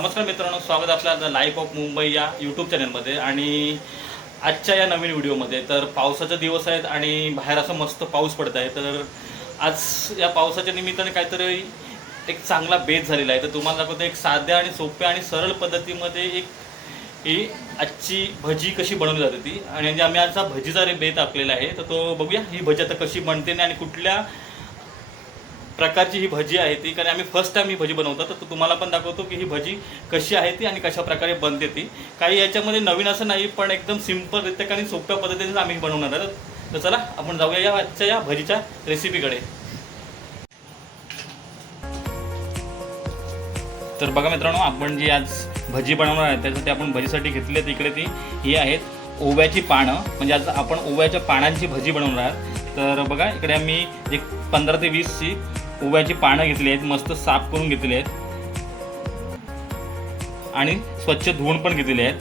नमस्कार मित्रांनो स्वागत आपलं लाईफ ऑफ मुंबई या यूट्यूब चॅनलमध्ये आणि आजच्या या नवीन व्हिडिओमध्ये तर पावसाचे दिवस आहेत आणि बाहेर असं मस्त पाऊस पडत आहे तर आज या पावसाच्या निमित्ताने काहीतरी एक चांगला बेत झालेला आहे. तर तुम्हाला दाखवतो एक साध्या आणि सोप्या आणि सरळ पद्धतीमध्ये एक ही आजची भजी कशी बनवली जाते ती. आणि म्हणजे आम्ही आजचा भजीचा रे बेत आखलेला आहे. तर तो बघूया ही भजी आता कशी बनते आणि कुठल्या प्रकारची ही भजी आहे ती. कारण आम्ही फर्स्ट टाइम ही भजी बनवतो. तर तुम्हाला पण दाखवतो की ही भजी कशी आहे ती आणि कशा प्रकारे बनते ती. काही याच्यामध्ये नवीन असं नाही पण एकदम सिंपल रित्या आणि सोप्या पद्धतीने आम्ही बनवणार आहोत. तर चला आपण जाऊया या आजच्या या भजीच्या रेसिपीकडे तर बघा मित्रांनो आपण जी आज भजी बनवणार आहे त्यासाठी आपण भजीसाठी घेतली तिकडे ती. ही आहेत ओव्याची पानं. म्हणजे आज आपण ओव्याच्या पानांची भजी बनवणार. आहोत तर बघा इकडे आम्ही एक पंधरा ते वीसची उभ्याची पानं घेतली आहेत मस्त साफ करून घेतली आहेत. आणि स्वच्छ धुवून पण घेतलेली आहेत.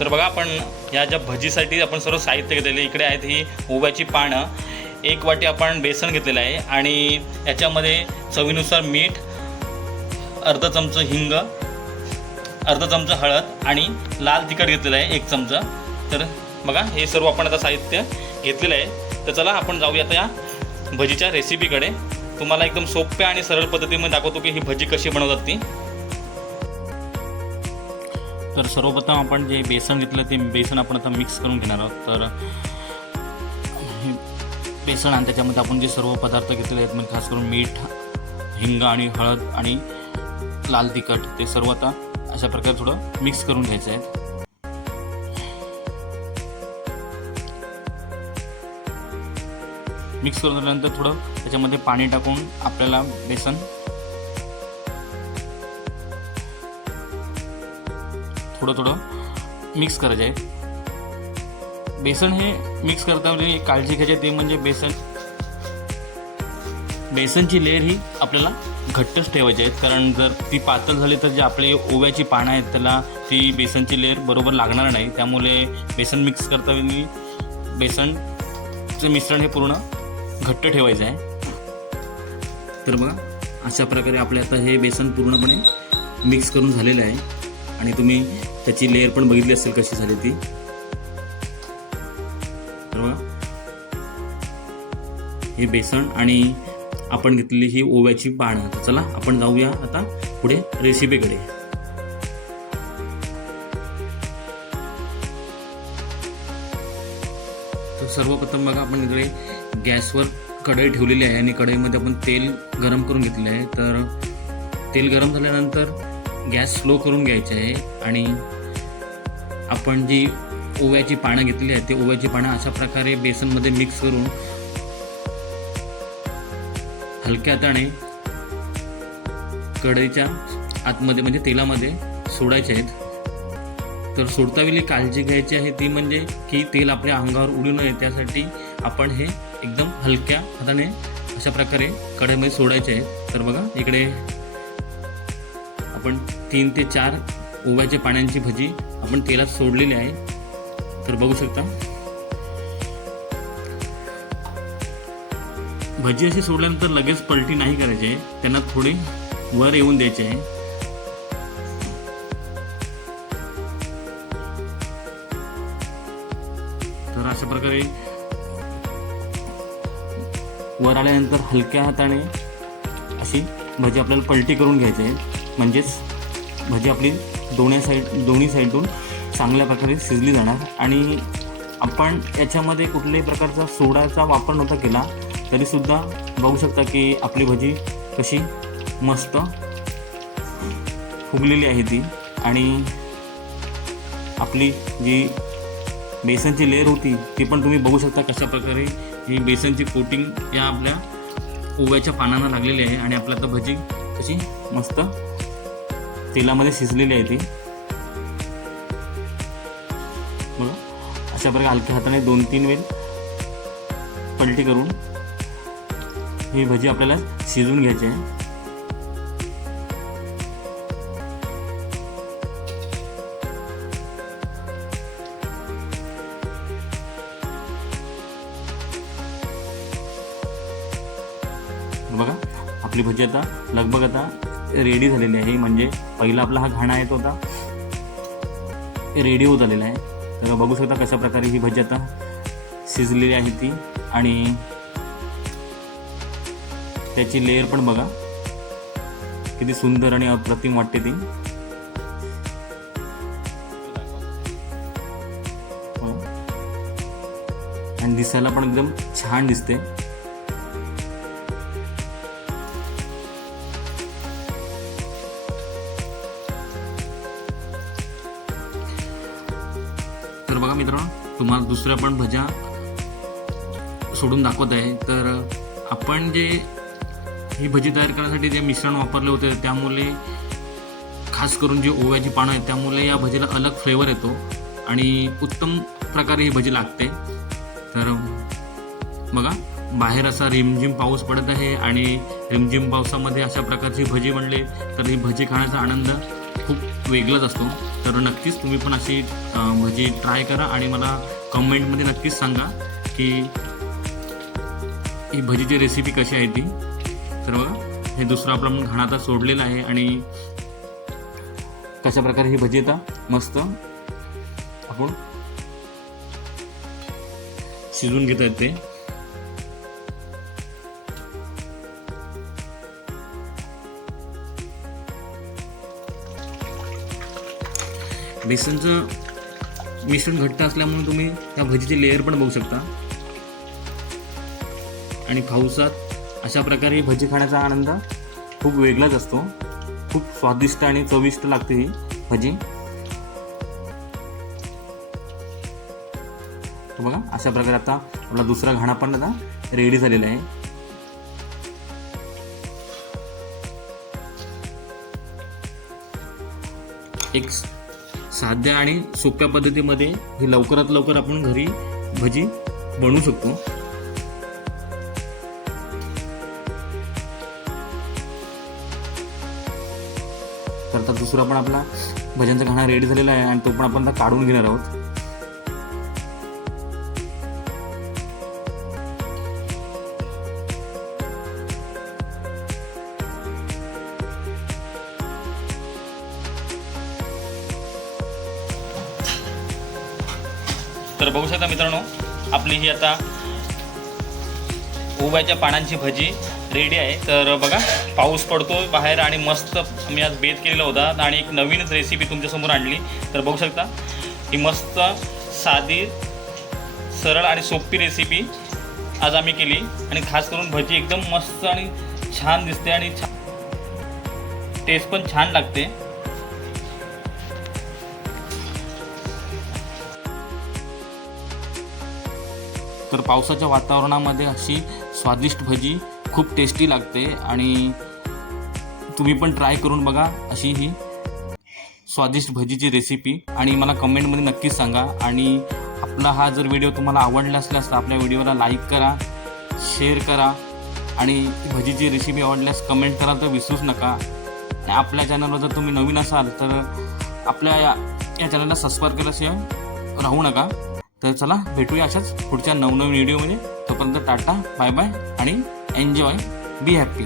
तर बघा आपण या ज्या भजीसाठी आपण सर्व साहित्य घेतलेले इकडे आहेत ही उभ्याची पानं. एक वाटी आपण बेसन घेतलेलं आहे आणि याच्यामध्ये चवीनुसार मीठ अर्धा चमचं हिंग अर्धा चमचा हळद आणि लाल तिखट घेतलेलं आहे एक चमचा. तर बघा हे सर्व आपण आता साहित्य घेतलेलं आहे. तर चला आपण जाऊया आता या भजीच्या रेसिपीकडे तुम्हाला एकदम सोप्या आणि सरळ पद्धतीमध्ये दाखवतो की ही भजी कशी बनवतात ती. तर सर्वप्रथम आपण जे बेसन घेतलं ते बेसन आपण आता मिक्स करून घेणार आहोत. तर बेसन आणि त्याच्यामध्ये आपण जे सर्व पदार्थ घेतलेले आहेत म्हणजे खास करून मीठ हिंग आणि हळद आणि लाल तिखट ते सर्व आता अशा प्रकारे थोडं मिक्स करून घ्यायचं आहे. मिक्स करून झाल्यानंतर थोडं त्याच्यामध्ये पाणी टाकून आपल्याला बेसन थोडं थोडं मिक्स करायचं आहे. बेसन हे मिक्स करता म्हणजे एक काळजी घ्यायची ते म्हणजे बेसन बेसनची लेअर ही आपल्याला घट्टच ठेवायची आहेत कारण जर ती पातळ झाली तर जे आपले ओव्याची पानं आहेत त्याला ती बेसनची लेअर बरोबर लागणार नाही. त्यामुळे बेसन मिक्स करता वेळी बेसनचं मिश्रण हे पूर्ण घट्ट ठेवायचं आहे. तर बघा अशा प्रकारे आपले आता हे बेसन पूर्णपणे मिक्स करून झालेलं आहे. आणि तुम्ही त्याची लेअर पण बघितली असेल कशी झाली ती. तर बघा हे बेसन आणि आपण घेतलेली ही ओव्याची पानं. तर चला आपण जाऊया आता पुढे रेसिपीकडे तर सर्वप्रथम बघा आपण इकडे गॅसवर कढई ठेवलेली आहे आणि कढईमध्ये आपण तेल गरम करून घेतले आहे. तर तेल गरम झाल्यानंतर गॅस स्लो करून घ्यायचे आहे आणि आपण जी ओव्याची पानं घेतली आहेत ते ओव्याची पानं अशा प्रकारे बेसनमध्ये मिक्स करून हलक्या हाताने कढईच्या आतमध्ये म्हणजे तेलामध्ये सोडायचे आहेत. तर सोडतावेळी काळजी घ्यायची आहे ती म्हणजे की तेल आपल्या अंगावर उडू नये त्यासाठी आपण हे एकदम हलक्या हाताने अशा प्रकारे कढईमध्ये सोडायचे आहे तर बघा इकडे आपण तीन ते चार ओव्याच्या पाण्याची भजी आपण तेलात सोडलेली आहे. तर बघू शकता. भजी अशी सोडल्यानंतर लगेच पलटी नाही करायची आहे. त्यांना थोडी वर येऊन द्यायचे आहे. अशा प्रकारे वर आल्यानंतर हलक्या हाताने अशी भजी आपल्याला पलटी करून घ्यायची आहे. म्हणजेच भजी आपली दोन्ही साईड दोन्ही साईडून चांगल्या प्रकारे शिजली जाणार. आणि आपण याच्यामध्ये कुठल्याही प्रकारचा सोडाचा वापर नव्हता केला तरीसुद्धा बघू शकता की आपली भजी कशी मस्त फुगलेली आहे ती. आणि आपली जी बेसनची लेअर होती ती पण तुम्ही बघू शकता कशा प्रकारे ही बेसनची कोटिंग या आपल्या ओव्याच्या पानांना लागलेली आहे आणि आपल्या आता भजी कशी मस्त तेलामध्ये शिजलेली आहे ती. बघा अशा प्रकारे हलक्या हाताने दोन तीन वेळ पलटी करून ही भजी आपल्याला शिजून घ्यायची आहे. बघा आपली भजी आता लगभग आता रेडी झालेली आहे. म्हणजे पहिला आपला हा घाणा येत होता. रेडी होत आलेला आहे. तर बघू शकता कशा प्रकारे ही भजी आता शिजलेली आहे ती. आणि त्याची लेअर पण बघा. किती सुंदर आणि अप्रतिम वाटते ती. आणि दिसायला पण एकदम छान दिसते. तर बघा मित्रांनो तुम्हाला दुसऱ्या पण भज्या सोडून दाखवत आहे. तर आपण जे ही भजी तयार करण्यासाठी जे मिश्रण वापरले होते त्यामुळे खास करून जी ओव्याची पानं आहेत त्यामुळे या भजीला अलग फ्लेवर येतो आणि उत्तम प्रकारे ही भजी लागते. तर बघा बाहेर असा रिमझिम पाऊस पडत आहे आणि रिमझिम पावसामध्ये अशा प्रकारची भजी म्हणले तर ही भजी खाण्याचा आनंद खूप वेगळाच असतो. तर नक्कीच तुम्ही पण अशी म्हणजे भजी ट्राय करा आणि मला कमेंटमध्ये नक्कीच सांगा की ही भजीची रेसिपी कशी आहे ती. तर बघा हे दुसरं आपलं आपण घाण आता सोडलेलं आहे आणि कशा प्रकारे ही भजी येतात मस्त आपण शिजून घेत आहेत ते. बेसनचं मिश्रण घट्ट असल्यामुळे तुम्ही त्या भजीची लेअर पण बघू शकता. आणि खाऊसात अशा प्रकारे भजी खाण्याचा आनंद खूप वेगळाच असतो. खूप स्वादिष्ट आणि चविष्ट लागते ही भजी. बघा अशा प्रकारे आता आपला दुसरा घाणा पण आता रेडी झालेला आहे. एक साध्या आणि सोप्या पद्धतीमध्ये ही लवकरात लवकर आपण घरी भजी बनवू शकतो. तर आता दुसरा पण आपला भज्यांचा घाणा रेडी झालेला आहे आणि तो पण आपण आता काढून घेणार आहोत. तर बघू शकता मित्रांनो आपली ही आता ओव्याच्या पानांची भजी रेडी आहे. तर बघा पाऊस पडतो बाहेर आणि मस्त आम्ही आज बेत केलेला होता आणि एक नवीनच रेसिपी तुमच्यासमोर आणली. तर बघू शकता ही मस्त साधी सरळ आणि सोपी रेसिपी आज आम्ही केली. आणि खास करून भजी एकदम मस्त आणि छान दिसते आणि छान टेस्ट पण छान लागते. तर पावसाच्या वातावरणामध्ये अशी स्वादिष्ट भजी खूप टेस्टी लागते आणि तुम्ही पण ट्राय करून बघा अशी ही स्वादिष्ट भजीची रेसिपी आणि मला कमेंटमध्ये नक्कीच सांगा. आणि आपला हा जर व्हिडिओ तुम्हाला आवडला असल्यास तर आपल्या व्हिडिओला लाईक करा शेअर करा. आणि भजीची रेसिपी आवडल्यास कमेंट करा तर विसरूच नका. आणि आपल्या चॅनलवर जर तुम्ही नवीन असाल तर आपल्या या या चॅनलला सबस्क्राईब केल्याशिवाय राहू नका. तर चला भेटूया अशाच पुढच्या नवनवीन व्हिडिओमध्ये तोपर्यंत टाटा बाय बाय आणि एन्जॉय बी हॅप्पी